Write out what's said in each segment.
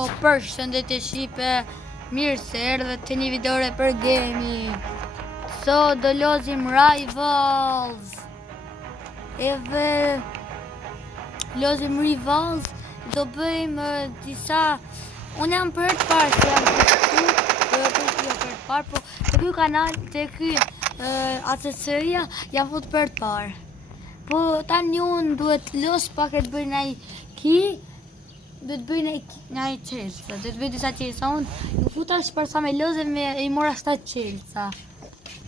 Përshëndetje shipe, mirë se erdhe të një videore për gaming. Sot do lozim Rivals. Edhe lozim Rivals, do bëjmë disa. Unë jam për të parë, se jam për të parë, po të ky kanal, të ky ACC-ja, jam fut për të parë. Po tani unë duhet los pak e të bëj një ki. Do të bëj një qelca, do të bëj disa qelca. Unë në futash për sa me loze i mora 7 qelca.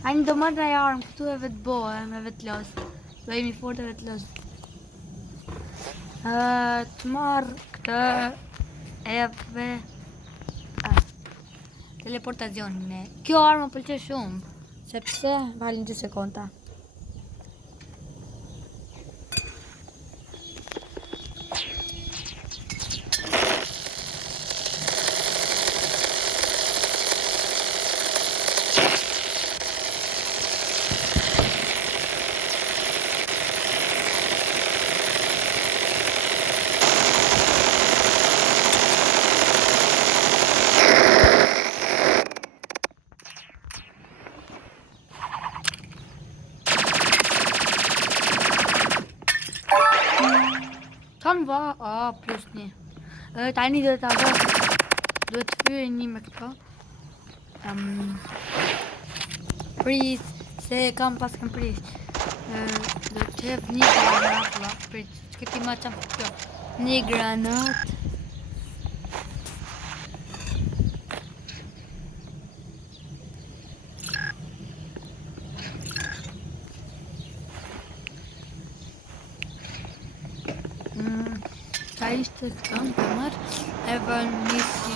Ani do marrë një armë këtu e vetë bohe, me vetë lozë. Do jemi fort e vetë lozë. Të marrë këtë edhe teleportacionin. Kjo armë më pëlqej shumë, sepse valin 2 sekonda. Kam va, plus një. Tani do të avë, do të fyë një me këto. Pris, se kam pas kam pris. Do të hef një granat, pris, që këti ma qamë kjo. Një granat. Ta ishte këton të marrë, edhe nisi.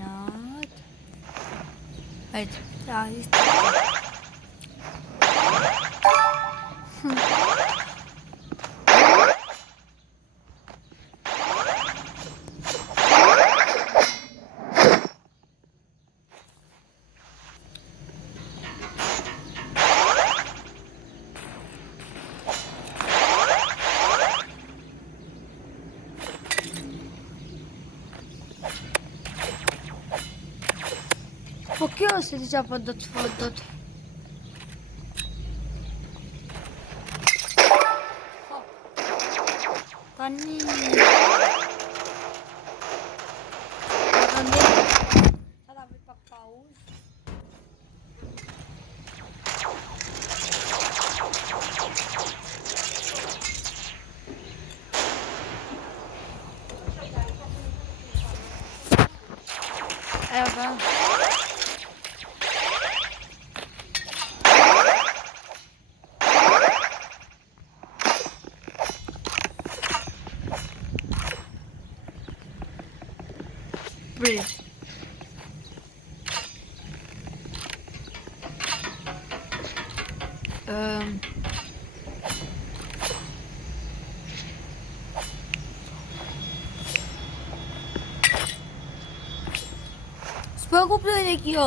Granat. Ajtë, ta ishte. Po kjo se ti qapo do të fot, do të... Tani... Sa da bëj pak pauzë. Edhe... Pris. S'po kuptoj e kjo.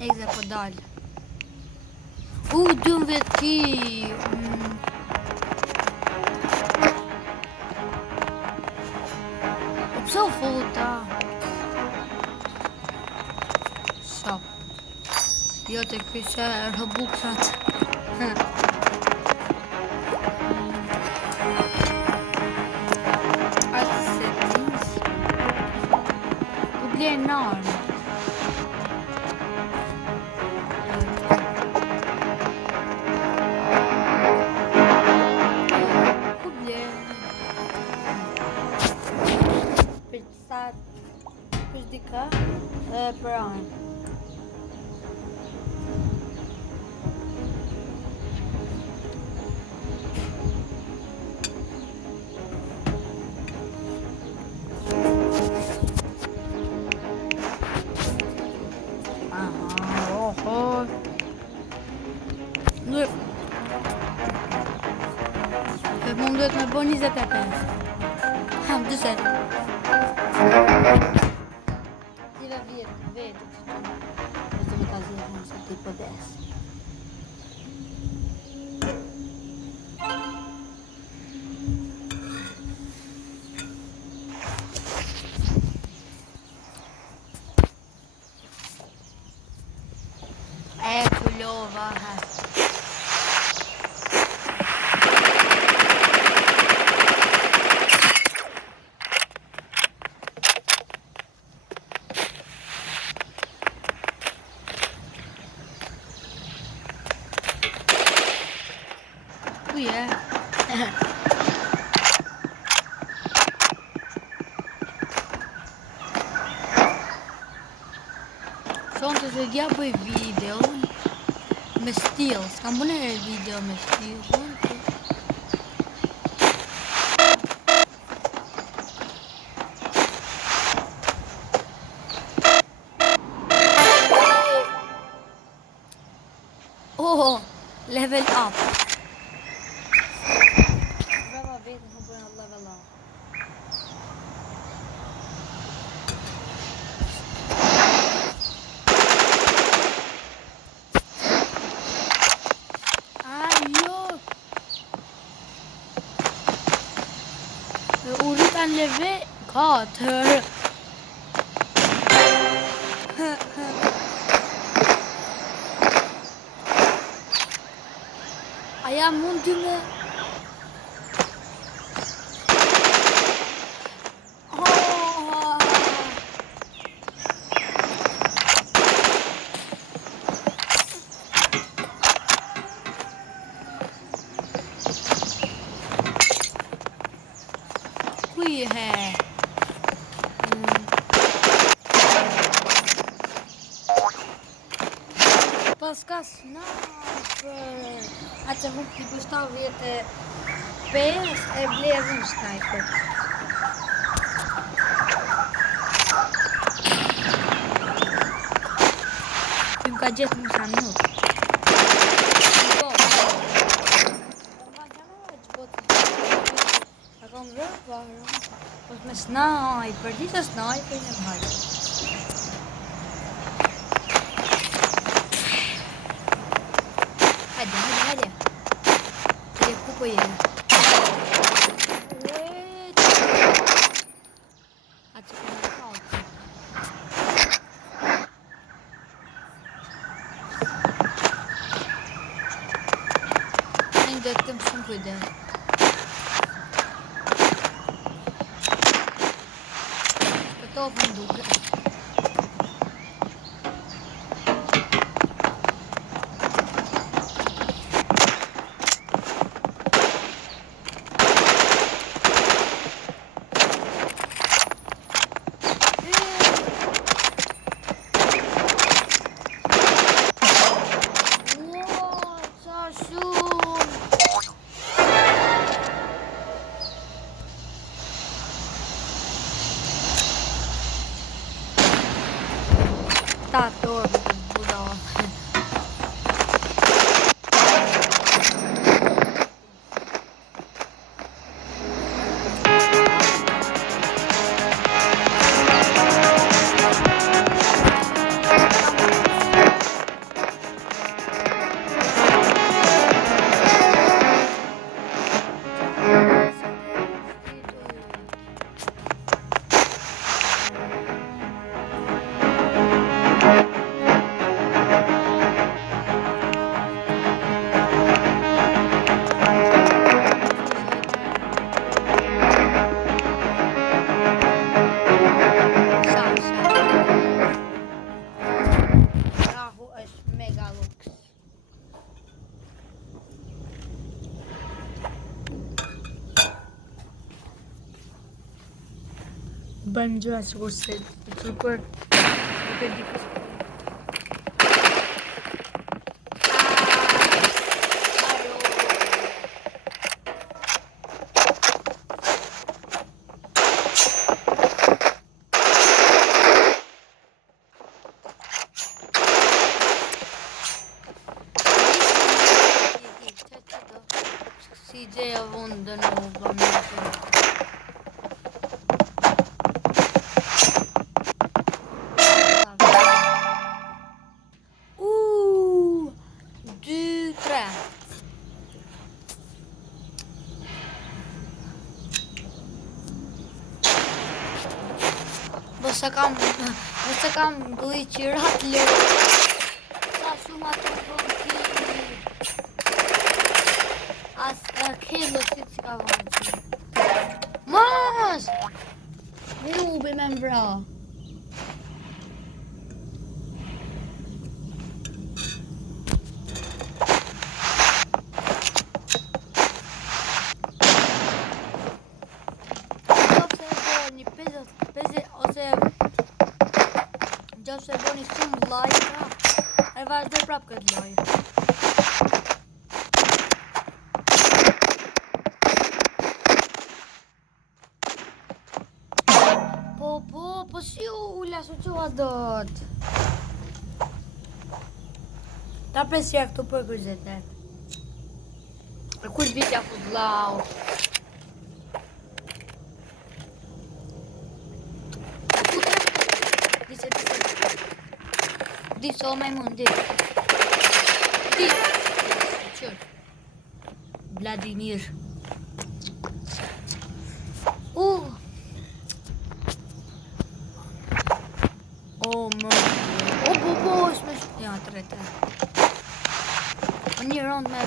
Egze po dalë. 12 ki. Pse u futa? So. Jo të kyshe Robuxat. Asti settings. U bje në armë. Dika për anë. Mund duhet me bo 25. Ham, dyse. Tira vetë. Është me ta zhjetë mund se ti po des. Lova här. Oh yeah. Sånt att jag på videon. Me stil, s'kam bune video me stil. Oh, level up. Brava vetën ku bune level up. Uritan level 4. Aja mund ty me... Qui è... Paska sniper. Atë hukti për 75 e blevën sniper. Kim ka gjetë më sa nuk. A kom rëpë, pas me sniper, disa sniper në bhajtë. Hadi. Hadi ku po jemi? Atë ku në kalë. Në do të këmë shumë kujdes. Këto për duke. Tá todo budón. Bën gjëra sikur se super nuk e di. Si DJ vundë në bëmë. Nëse kam glitchirat lërë. Sa shumë atë vëmë kili. As kilo si që ka vëmë kili. Mos! Rubi me mbra. Gjose boni shumë lajka, e vazhdoj prapë këtë lajë. Po si ula su që dot. Ta presja këtu për kërzete. E kur vitja fuzlau. Dice o maymun dice. Qër. Vladimir. Është me ja, të rete. Një rond me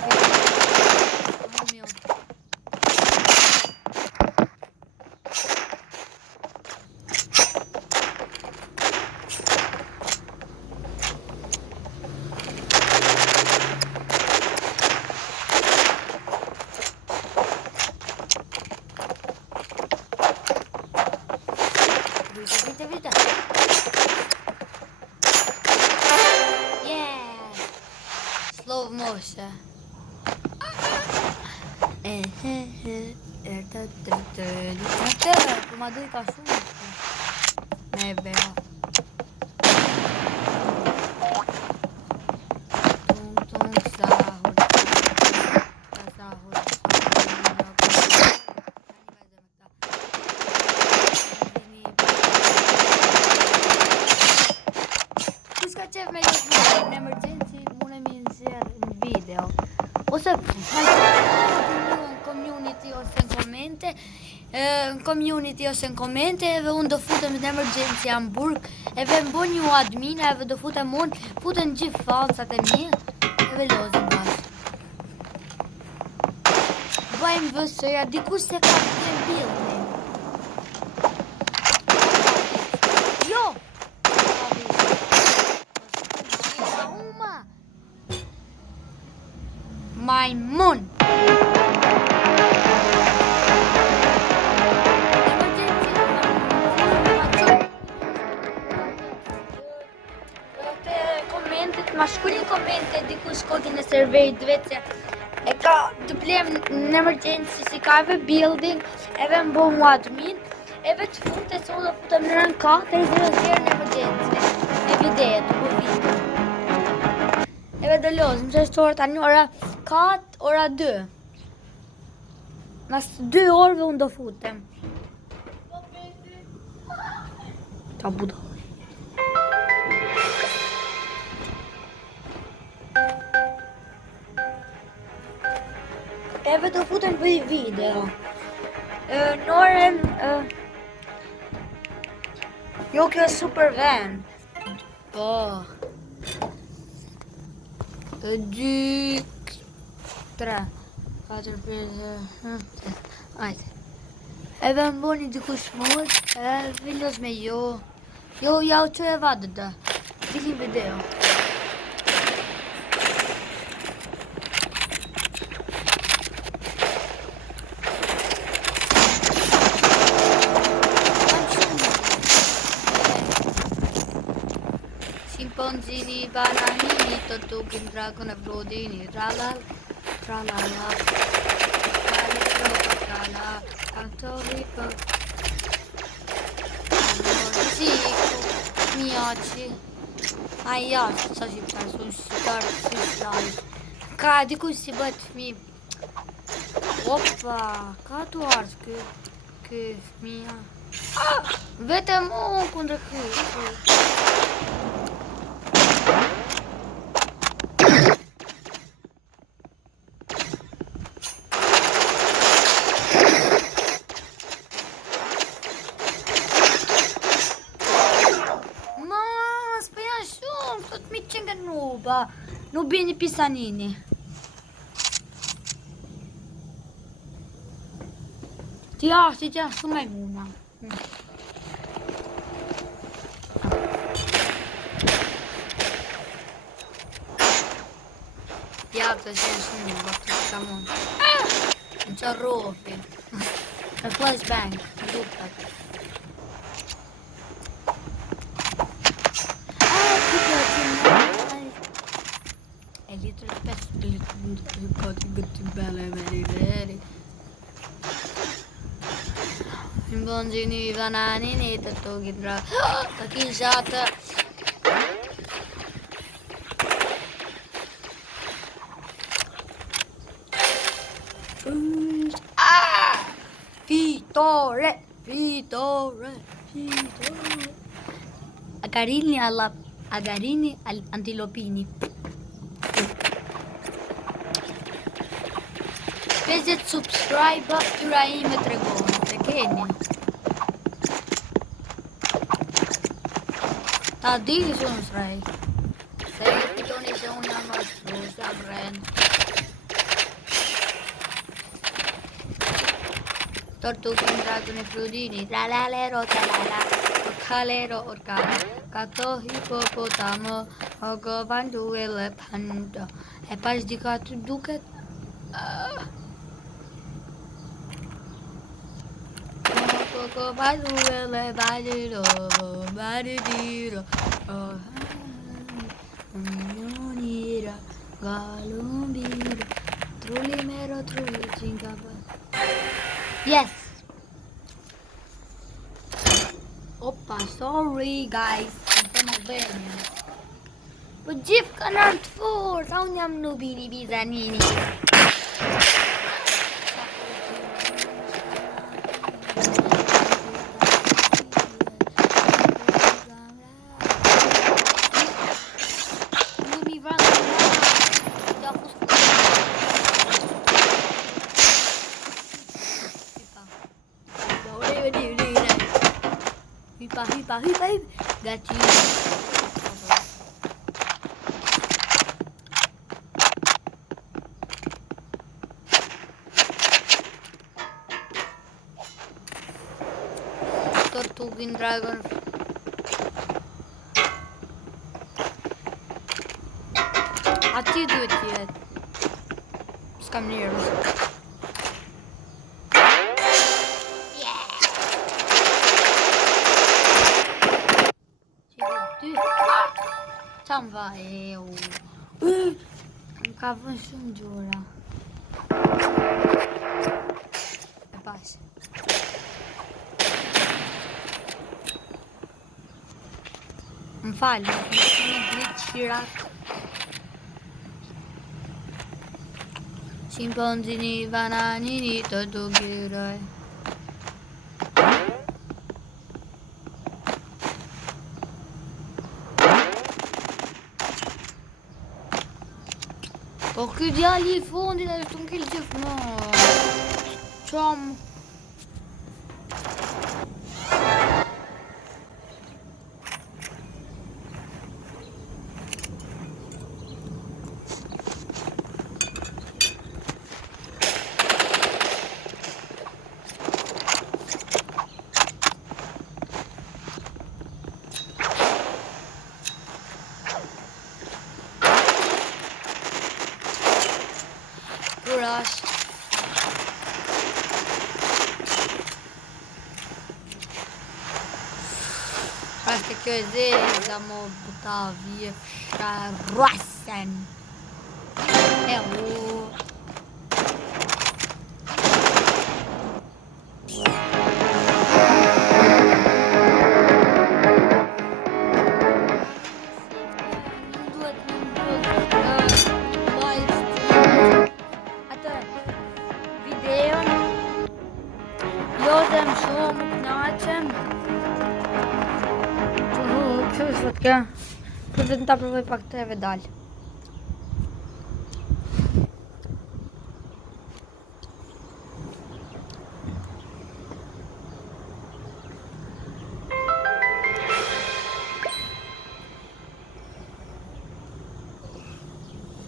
Vite. Yeah! Slow motion. Po ma duj ka shumë. Me vera. Me në emergency mune mi nëzirë në video ose në community ose në komente edhe unë do futem në emergency Hamburg edhe më bo një admin edhe do futem unë futem gjithë falsat e mi edhe lozën bashkë bëjmë vësëja dikush se ka të bilë Maymun. Ma shkruajini komente dikush kodin e serverit vetë e ka të blem në emergency si ka edhe building edhe më bo mu admin edhe të fute se unë do futem në rën 400 në emergency e videje të bu video edhe do lozim që është orë tani ora 4, ora 2 mas 2 orëve unë do futem ta budo edhe do futem për i video në orën jo kjo super van po 2 3 4 5 ajde edhe më boni dikush mur videos me jo ja u që e vadë da dikin video Ponzini, bananini, totukin, dragon e brodini, tralal, tralala, trala, cantori, miaci, aia, sa shqiptar, sunt shqiptar, ka dikush si bëhet fëmijë Opa, ka tu ardhë ky fëmija. Vetëm unë kundër ky. S'pëja shumë, këto të mi që nga nuba. Nubini pisanini. Ti që shumë e muna. Ja, të qenë shumë, baktë të kamon. Në që rofi. Në flashbang, në dukat. E litër të pesë, litër të gëtë bele, veri. Në bënë gjini i bananini të të gjithra. Të kisha të... Fitore. Agarini antilopini. 50 subscribe këtyra ime të regonë, të keni. Ta di që unë srej. Se e pitoni se unë jam ashtu, se jam rend. Tortuga dragone fludini, tralalero, tralala, orcalero, orcale, gatto hippopotamo, ogovandu elefanto. E pas di ka të duket? Ogovandu elefanto, baridiro, nonira, galumbiro, trulimero, trulicingaba. Yes. Opa, sorry guys. Në bene. Po gjithë kanë të forë. Sa unë jam nubini bizanini. Hypa. Gatinho. Tortuga dragon. Aty duhet të jetë. S'kam njerëz. Tam va eu. Më ka vënë shumë gjura. E pas. Më falë, më dritë shirak. Shimpanzini, bananini, të dugiroj. Po ky djali I fundit e të ngel gjithmonë. Çom. Rush. Acho que eu dei da botar via charrossen. É o Shumë kënaqem. Që është vëtë kja? Për vetëm ta provoj pak të eve dal.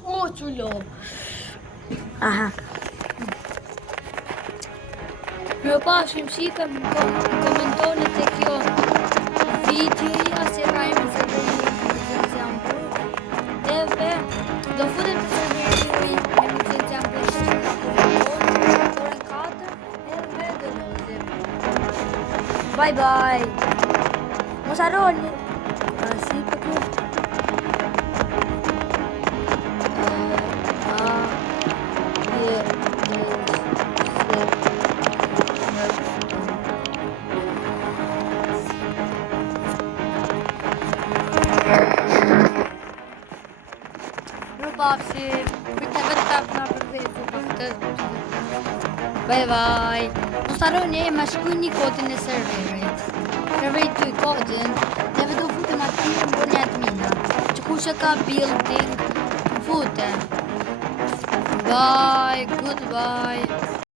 O, qullo. Aha. Mirë pashim, shikëm komentoni të kjo videoja se ka ime serveri jam bërë. Edhe do futem të serveri me jam bërë orën 4 edhe do lozim. Bye bye. Mos harroni. Si për kjo. Babsi, prit vetë na për vetë. Bye bye. Mos harroni ma shkruaj një kodin e serverit. Serverit të kodin, neve do futem aty në bëni admina. Që kush e ka building, fute. Bye, goodbye.